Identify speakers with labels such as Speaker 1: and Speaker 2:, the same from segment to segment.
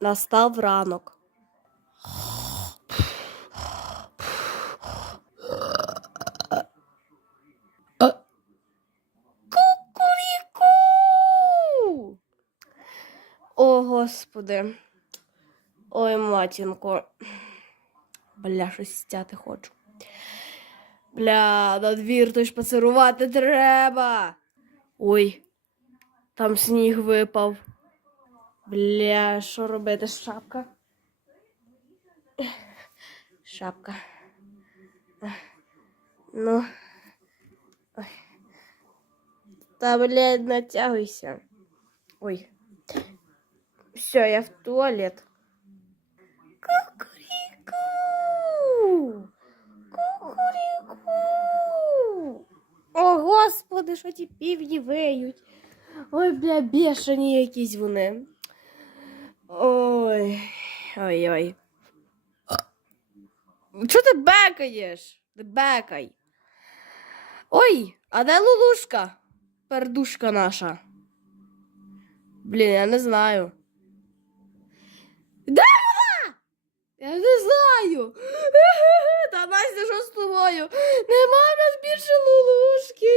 Speaker 1: Настав ранок. Кукуріку! О, господи. Ой, матінко. Бля, щось стяти хочу. Бля, на двір то ж пацарувати треба. Ой, там сніг випав. Бля, що робити? Шапка. Шапка. Ну. Ой. Та, блядь, натягуйся. Ой. Все, я в туалет. Кукуріку! Кукуріку! О, господи, що ті півні виють. Ой, бля, бешені якісь вони. Ой. Ой-ой. Чого ти бекаєш? Ти бекай. Ой, а де лулушка? Пердушка наша. Блін, я не знаю. Де вона? Я не знаю. Та Настя, що з тобою? Нема в нас більше лулушки.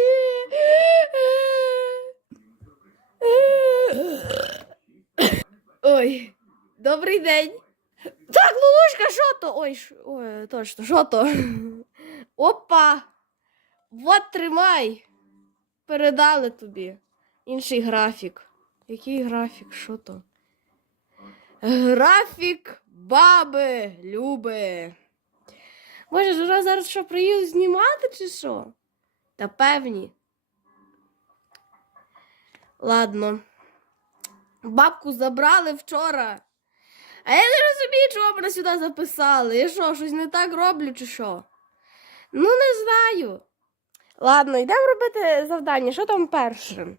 Speaker 1: Ой, добрий день. Так, Лулушка, що то? Ой, ш- ой, точно, що то? Опа! Вот тримай. Передали тобі. Інший графік. Який графік? Що то? Графік баби Люби. Боже, ж зараз що приїду знімати чи що? Та певні. Ладно. Бабку забрали вчора. А я не розумію, чого мене сюди записали. Я що, щось не так роблю, чи що? Ну, не знаю. Ладно, йдемо робити завдання. Що там перше?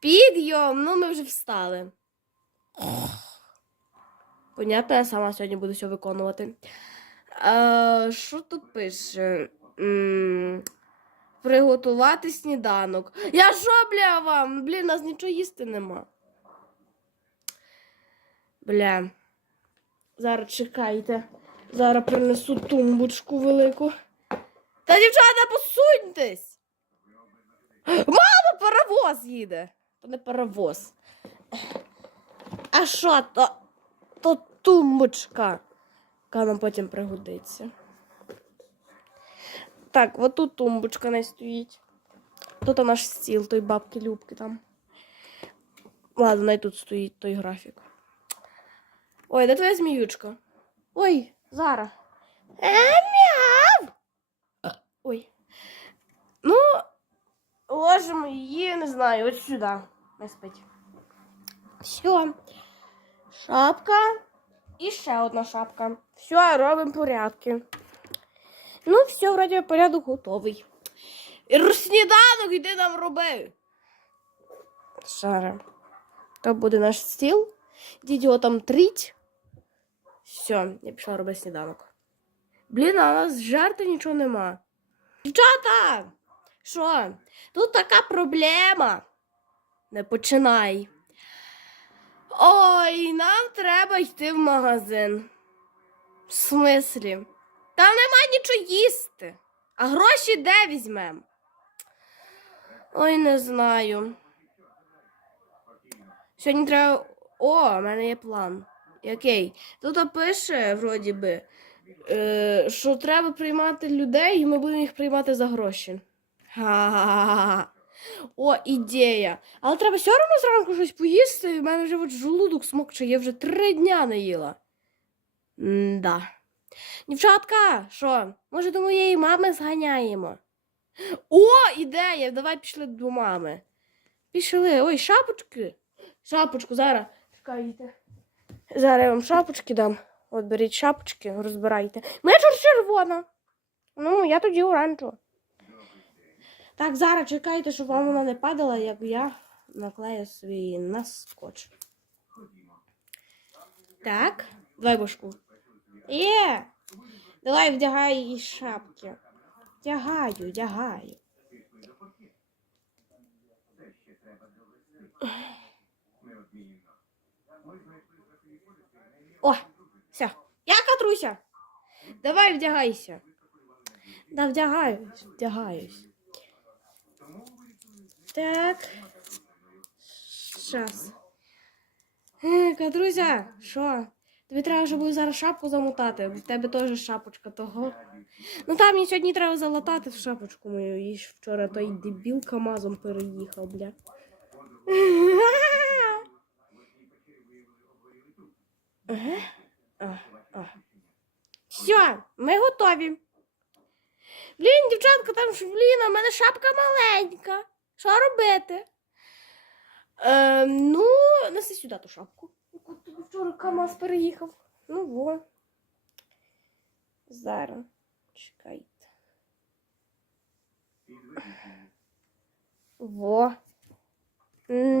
Speaker 1: Підйом, ну ми вже встали. Понятно, я сама сьогодні буду все виконувати. Що тут пише? Приготувати сніданок. Я що, бля, вам? Блін, нас нічого їсти нема. Бля. Зараз чекайте. Зараз принесу тумбочку велику. Та дівчата, посуньтесь! Мама, паровоз їде. То не паровоз. А що то? То тумбочка. Яка нам потім пригодиться. Так, от тут тумбочка не стоїть. Тут наш стіл, той бабки Любки там. Ладно, най тут стоїть той графік. Ой, де твоя зміючка? Ой, Зара. Е, мяв! Ой. Ну, ложимо її, не знаю, ось сюди. Не спить. Все. Шапка. І ще одна шапка. Все, робимо порядки. Ну, все, вроді порядок готовий. І сніданок іди нам роби. Шара. То буде наш стіл. Дідь його там тріть. Все, я пішла робити сніданок. Блін, а у нас жарти нічого нема. Дівчата! Що? Тут така проблема. Не починай. Ой, нам треба йти в магазин. В смислі? Там нема нічого їсти. А гроші де візьмемо? Ой, не знаю. Сьогодні треба. О, у мене є план. Окей. Тут пише, вроді би, е, що треба приймати людей, і ми будемо їх приймати за гроші. Ха-ха-ха. О, ідея. Але треба все одно зранку щось поїсти. У мене вже от желудок смокче, я вже три дня не їла. Да. Дівчатка, що? Може, до моєї мами зганяємо? О, ідея! Давай пішли до мами. Пішли. Ой, шапочки. Шапочку, зараз. Чекайте. Зараз я вам шапочки дам. От беріть шапочки, розбирайте. Моя чор червона. Ну, я тоді оранжева. Так, зараз чекайте, щоб вам вона не падала, як я наклею свій на скотч. Так, давай башку. Є! Давай вдягай її шапки. Вдягаю, вдягаю. О, все. Я катруся. Давай вдягайся. Да, вдягаюсь, вдягаюсь. Так. Щас. Е, Катруся, що? Тобі треба вже буде зараз шапку замотати. В тебе теж шапочка того. Ну там мені сьогодні треба залатати в шапочку мою. Ж вчора той дебіл КАМАЗом переїхав, бля. Все, ми готові. Блін, дівчатка, там ж, блін, в мене шапка маленька. Що робити? Е, ну, неси сюди ту шапку. Вчора КамАЗ переїхав. Ну во. Зараз. Чекайте. Во.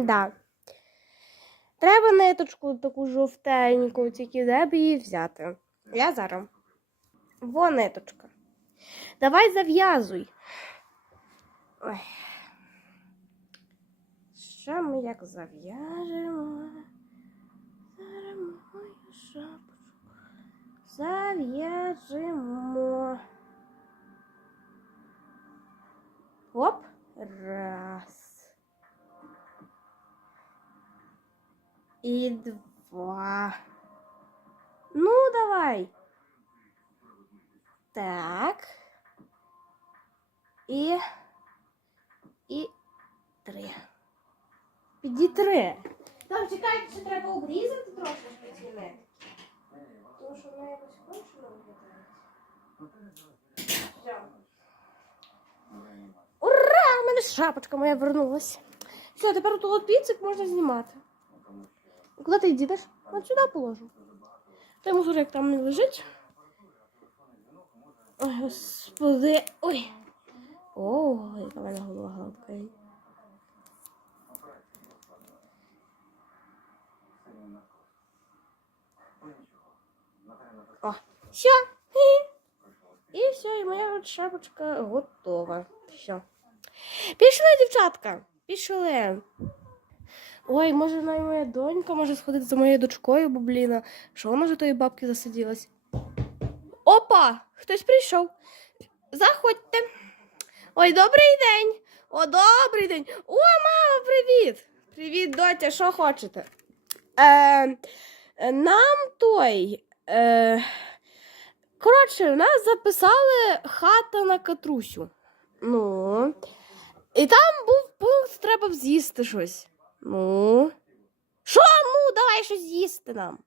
Speaker 1: Да. Треба ниточку таку жовтеньку, тільки де б її взяти. Я зараз. Во ниточка. Давай зав'язуй. Ой. Що ми як зав'яжемо? Зараз мою шапочку. Зав'яжемо. Оп. Раз. І два. Ну, давай. Так. І. І три. Піді три. Там чекайте, що треба обрізати трошки ці Тому що вона якось кончено виглядає. Ура! У мене шапочка моя вернулась. Все, тепер тут піцик можна знімати. Куди ти йдеш? От сюди положу. Той мусорик там не лежить. Ой, господи. Ой. О, яка голова гладка. О, все. І все, і моя шапочка готова. Все. Пішли, дівчатка. Пішли. Ой, може навіть моя донька може сходити за моєю дочкою, бо блін, що вона вже тої бабки засиділась? Опа! Хтось прийшов. Заходьте. Ой, добрий день. О, добрий день. О, мама, привіт. Привіт, дотя, що хочете? Е, нам той. Е, коротше, нас записали хата на катрусю. Ну. І там був пункт, треба з'їсти щось. Ну. Що? Ну, давай щось з'їсти нам.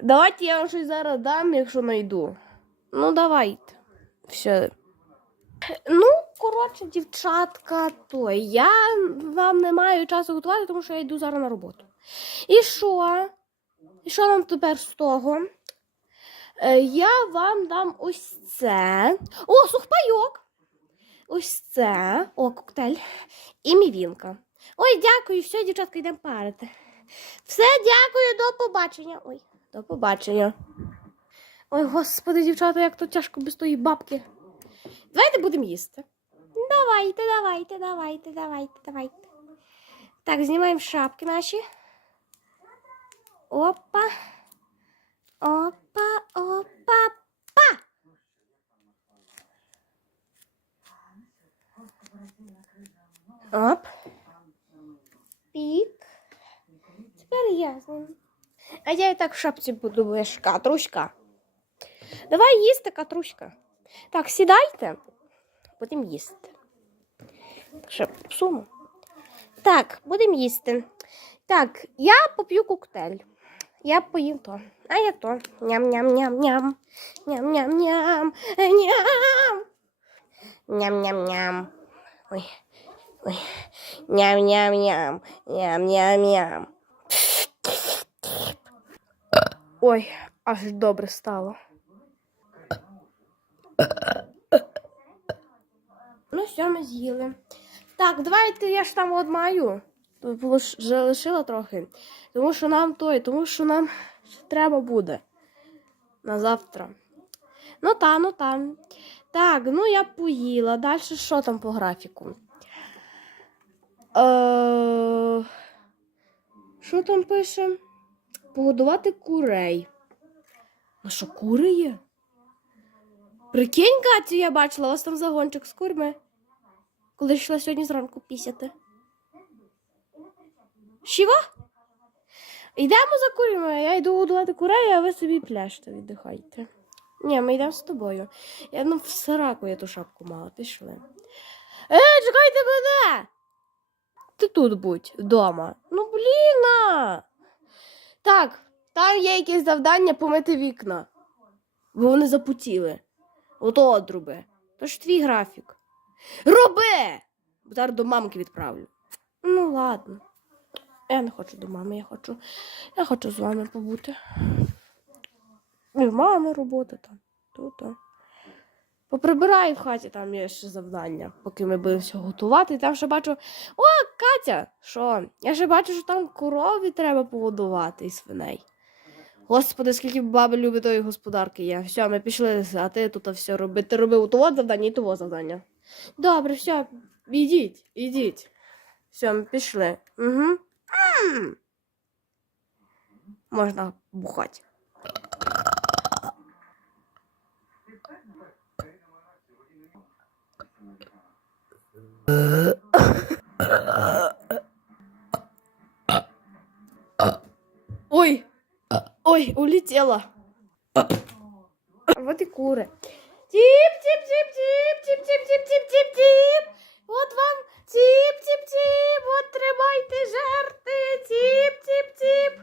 Speaker 1: Давайте я вам щось зараз дам, якщо знайду. Ну, давайте. Все. Ну, коротше, дівчатка, то я вам не маю часу готувати, тому що я йду зараз на роботу. І що? І що нам тепер з того? Е, я вам дам ось це. О, сухпайок! Ось це. О, коктейль. І мівінка. Ой, дякую, все, дівчатка, йдемо парити. Все, дякую, до побачення. Ой, до побачення. Ой, господи, дівчата, як то тяжко без тої бабки. Давайте будемо їсти. Давайте, давайте, давайте, давайте, давайте. Так, знімаємо шапки наші. Опа. Опа, опа, па. Оп. Пік. Тепер я. А я і так в шапці буду, бо я. Давай їсти, катруська. Так, сідайте, будемо їсти. Ще псумо. Так, будемо їсти. Так, я поп'ю коктейль. Я поїм то. А я то. Ням-ням-ням-ням. Ням-ням-ням. Ням. Ням-ням-ням. Ой. Ням-ням-ням. Ням-ням-ням. Ой, аж добре стало. Ну, все, ми з'їли. Так, давайте я ж там от маю. Тут було ж- вже лишила трохи. Тому що нам той, тому що нам треба буде на завтра. Ну та, ну там. Так, ну я поїла. Далі що там по графіку? Е... Що там пише? Погодувати курей. А що, кури є? Прикинь, Катю, я бачила, у вас там загончик з курми. Коли йшла сьогодні зранку пісяти. Щіва? Йдемо за курями, я йду годувати курей, а ви собі пляште, віддихайте. Ні, ми йдемо з тобою. Я ну в сраку я ту шапку мала, пішли. Е, чекайте мене! Ти тут будь вдома. Ну блін. Так, там є якесь завдання помити вікна. Бо вони запутіли. Ото одруби. То ж твій графік. Роби! Зараз до мамки відправлю. Ну, ладно. Я не хочу до мами, я хочу. Я хочу з вами побути. І в мами робота там. Тут. Поприбирай в хаті, там є ще завдання, поки ми будемо все готувати. І там ще бачу. О, Катя! Що? Я ще бачу, що там корові треба погодувати і свиней. Господи, скільки баби любить тої господарки є. Все, ми пішли, а ти тут все роби. Ти робив того завдання і того завдання. Добре, все, ідіть, ідіть. Все, ми пішли. Угу. Можна бухати. Ой, ой, улетела. Вот и куры. Тип, тип, тип, тип, тип, тип, тип, тип, тип, тип. Вот вам тип, тип, тип. Вот тримайте жерти. Тип, тип, тип.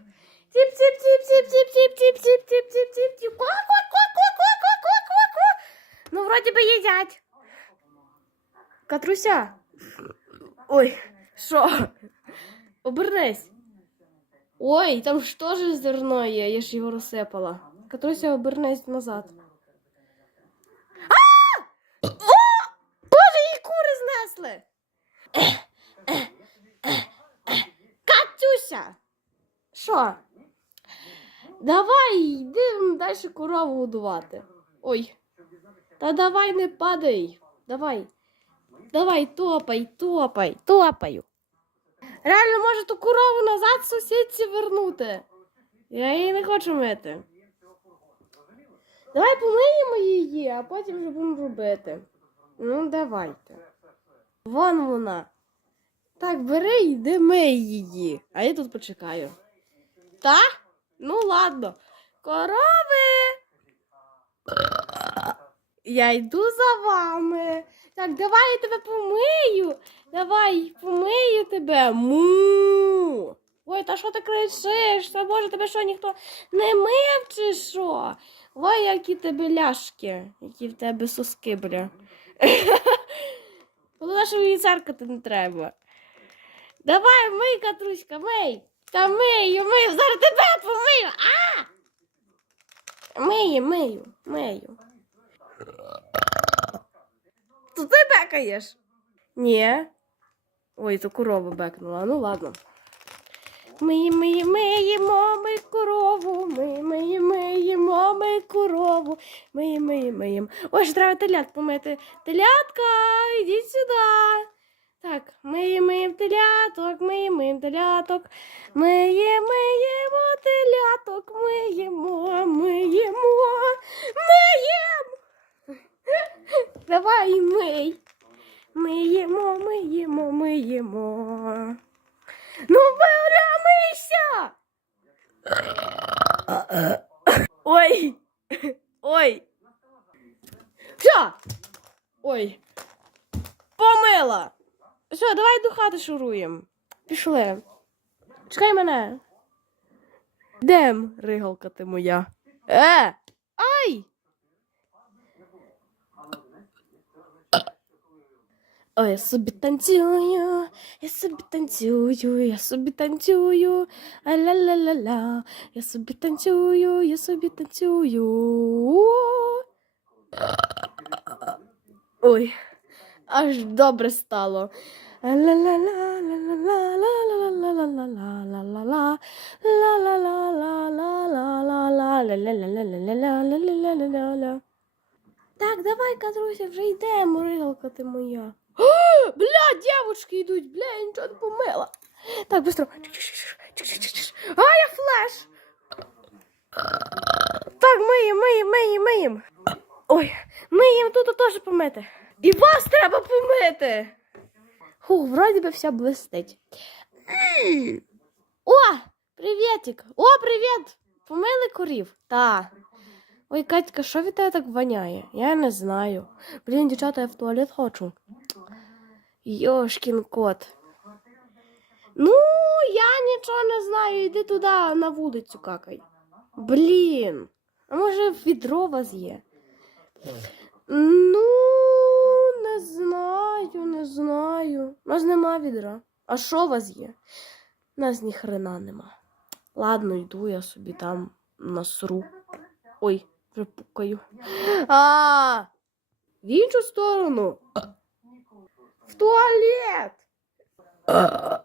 Speaker 1: Тип, тип, тип, тип, тип, тип, тип, тип, тип, тип, тип, тип. Ко, ко, ко, ко, ко, ко, ко, ко, ко. Ну, вроде бы едят. Катруся. Ой, що? Обернись. Ой, там ж теж зерно є, я ж його розсипала. Катруся, обернись назад. А! О! Боже, її кури знесли. Катюся! Що? Давай, йди далі корову годувати. Ой. Та давай не падай. Давай. Давай, топай, топай, топаю. Реально може ту корову назад сусідці вернути. Я її не хочу мити. Давай помиємо її, а потім вже будемо робити. Ну, давайте. Вон вона. Так, бери йди мий її. А я тут почекаю. Та? Ну ладно. Корови. Я йду за вами. Так, давай я тебе помию. Давай, помию тебе. Му. Ой, та що ти кричиш? Та боже, тебе що ніхто не мив чи що? Ой, які тебе ляшки, які в тебе соски, бля. Головне, що мені церкати не треба. Давай, мий, Катруська, мий. Та мию, мию, зараз тебе помию. А! Мию, мию, мию. То ти бекаєш? Ні. Ой, то корова бекнула. Ну ладно. Ми, ми, миємо ми корову, ми, ми, миємо ми корову, ми, ми, миємо. Ой, ж треба телят помити. Телятка, йдіть сюди. Так, ми миємо теляток, ми миємо теляток, миємо, миємо теляток, миємо, миємо, миємо. Давай мий. Миємо, миємо, миємо. Ну, мийся! Ой. Ой. Все. Ой. Помила. Все, давай до хати шуруємо. Пішли. Чекай мене. Дем, ригалка ти моя. Е! Ай! О, я собі танцюю, я собі танцюю, я собі танцюю, а-ля-ля-ля-ля, я собі танцюю, я собі танцюю. Ой, аж добре стало. Так, давай-ка, друзі, вже йдемо, рилка ти моя. Бля, дівчатки йдуть, бля, я нічого не помила. Так, быстро. А, я флеш! Так, миєм, миєм, миєм, миєм. Ой, миєм тут теж помити. І вас треба помити. Хух, вроді би вся блистить. О, привітик! О, привіт! Помили корів? Та. Ой, Катька, що від тебе так воняє? Я не знаю. Блін, дівчата, я в туалет хочу. Йошкін кот. Ну, я нічого не знаю, йди туди на вулицю какай. Блін. А може відро вас є? Ну, не знаю, не знаю. У нас нема відра. А що у вас є? У нас ні хрена нема. Ладно, йду я собі там насру. Ой, вже пукаю. А, в іншу сторону. В туалет. А,